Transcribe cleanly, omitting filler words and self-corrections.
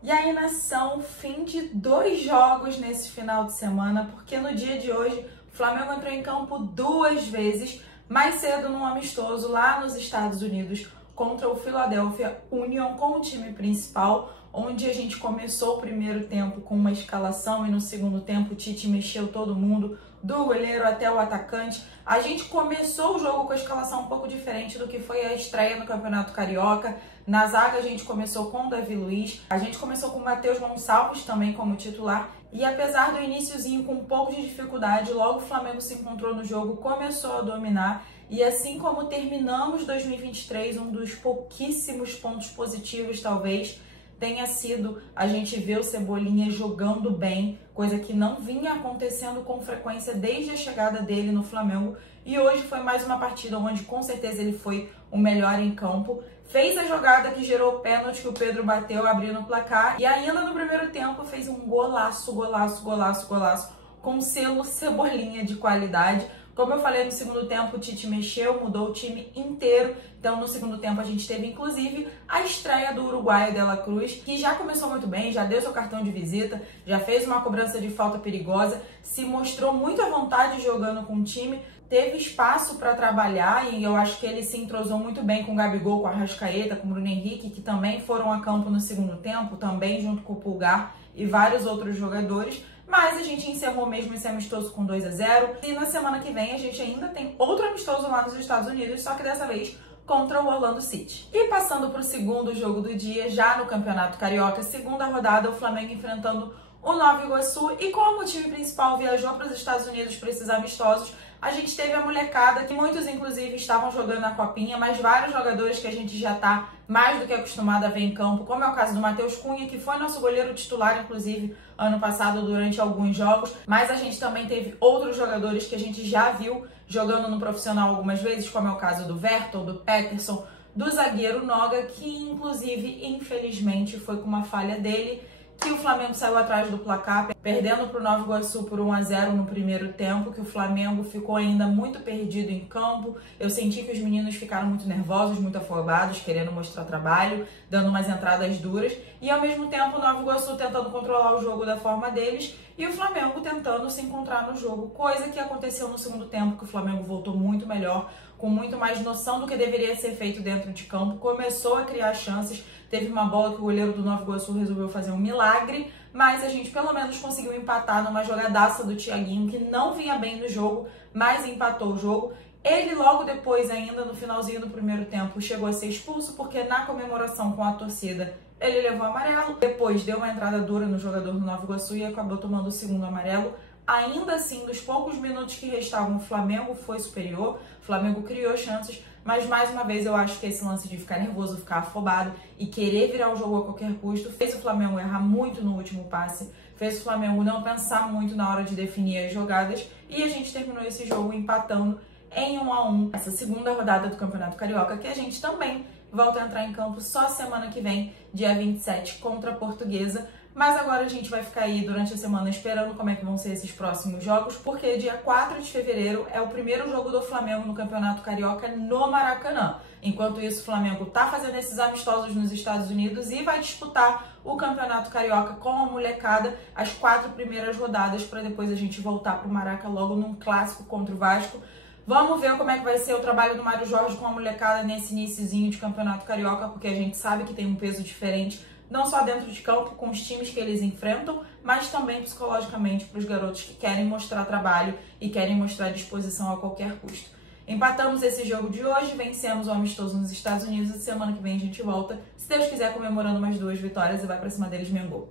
E aí, nação, fim de 2 jogos nesse final de semana, porque no dia de hoje o Flamengo entrou em campo 2 vezes, mais cedo num amistoso lá nos Estados Unidos contra o Philadelphia Union com o time principal, onde a gente começou o primeiro tempo com uma escalação e no segundo tempo o Tite mexeu todo mundo, do goleiro até o atacante. A gente começou o jogo com a escalação um pouco diferente do que foi a estreia no Campeonato Carioca. Na zaga a gente começou com o Davi Luiz, a gente começou com o Matheus Gonçalves também como titular. E apesar do iniciozinho com um pouco de dificuldade, logo o Flamengo se encontrou no jogo, começou a dominar. E assim como terminamos 2023, um dos pouquíssimos pontos positivos talvez tenha sido a gente ver o Cebolinha jogando bem, coisa que não vinha acontecendo com frequência desde a chegada dele no Flamengo. E hoje foi mais uma partida onde com certeza ele foi o melhor em campo. Fez a jogada que gerou o pênalti que o Pedro bateu abrindo o placar. E ainda no primeiro tempo fez um golaço, com selo Cebolinha de qualidade. Como eu falei, no segundo tempo o Tite mexeu, mudou o time inteiro. Então no segundo tempo a gente teve inclusive a estreia do uruguaio De La Cruz, que já começou muito bem, já deu seu cartão de visita, já fez uma cobrança de falta perigosa, se mostrou muito à vontade jogando com o time, teve espaço para trabalhar e eu acho que ele se entrosou muito bem com o Gabigol, com a Arrascaeta, com o Bruno Henrique, que também foram a campo no segundo tempo, também junto com o Pulgar e vários outros jogadores. Mas a gente encerrou mesmo esse amistoso com 2-0. E na semana que vem a gente ainda tem outro amistoso lá nos Estados Unidos, só que dessa vez contra o Orlando City. E passando para o segundo jogo do dia, já no Campeonato Carioca, segunda rodada, o Flamengo enfrentando o Nova Iguaçu. E como o time principal viajou para os Estados Unidos para esses amistosos, a gente teve a molecada, que muitos inclusive estavam jogando na Copinha, mas vários jogadores que a gente já tá mais do que acostumado a ver em campo, como é o caso do Matheus Cunha, que foi nosso goleiro titular, inclusive, ano passado durante alguns jogos, mas a gente também teve outros jogadores que a gente já viu jogando no profissional algumas vezes, como é o caso do Verton, do Peterson, do zagueiro Noga, que inclusive, infelizmente, foi com uma falha dele, que o Flamengo saiu atrás do placar, perdendo para o Nova Iguaçu por 1-0 no primeiro tempo, que o Flamengo ficou ainda muito perdido em campo. Eu senti que os meninos ficaram muito nervosos, muito afobados, querendo mostrar trabalho, dando umas entradas duras, e ao mesmo tempo o Nova Iguaçu tentando controlar o jogo da forma deles, e o Flamengo tentando se encontrar no jogo, coisa que aconteceu no segundo tempo, que o Flamengo voltou muito melhor, com muito mais noção do que deveria ser feito dentro de campo, começou a criar chances. Teve uma bola que o goleiro do Nova Iguaçu resolveu fazer um milagre, mas a gente pelo menos conseguiu empatar numa jogadaça do Thiaguinho, que não vinha bem no jogo, mas empatou o jogo. Ele logo depois, ainda no finalzinho do primeiro tempo, chegou a ser expulso, porque na comemoração com a torcida ele levou amarelo. Depois deu uma entrada dura no jogador do Nova Iguaçu e acabou tomando o segundo amarelo. Ainda assim, dos poucos minutos que restavam, o Flamengo foi superior, o Flamengo criou chances, mas mais uma vez eu acho que esse lance de ficar nervoso, ficar afobado e querer virar o jogo a qualquer custo fez o Flamengo errar muito no último passe, fez o Flamengo não pensar muito na hora de definir as jogadas e a gente terminou esse jogo empatando em 1-1. Essa segunda rodada do Campeonato Carioca, que a gente também volta a entrar em campo só semana que vem, dia 27, contra a Portuguesa. Mas agora a gente vai ficar aí durante a semana esperando como é que vão ser esses próximos jogos, porque dia 4 de fevereiro é o primeiro jogo do Flamengo no Campeonato Carioca no Maracanã. Enquanto isso, o Flamengo tá fazendo esses amistosos nos Estados Unidos e vai disputar o Campeonato Carioca com a molecada, as 4 primeiras rodadas, para depois a gente voltar pro Maraca logo num clássico contra o Vasco. Vamos ver como é que vai ser o trabalho do Mário Jorge com a molecada nesse iniciozinho de Campeonato Carioca, porque a gente sabe que tem um peso diferente, não só dentro de campo, com os times que eles enfrentam, mas também psicologicamente para os garotos que querem mostrar trabalho e querem mostrar disposição a qualquer custo. Empatamos esse jogo de hoje, vencemos o amistoso nos Estados Unidos e semana que vem a gente volta, se Deus quiser, comemorando mais 2 vitórias e vai para cima deles, Mengão.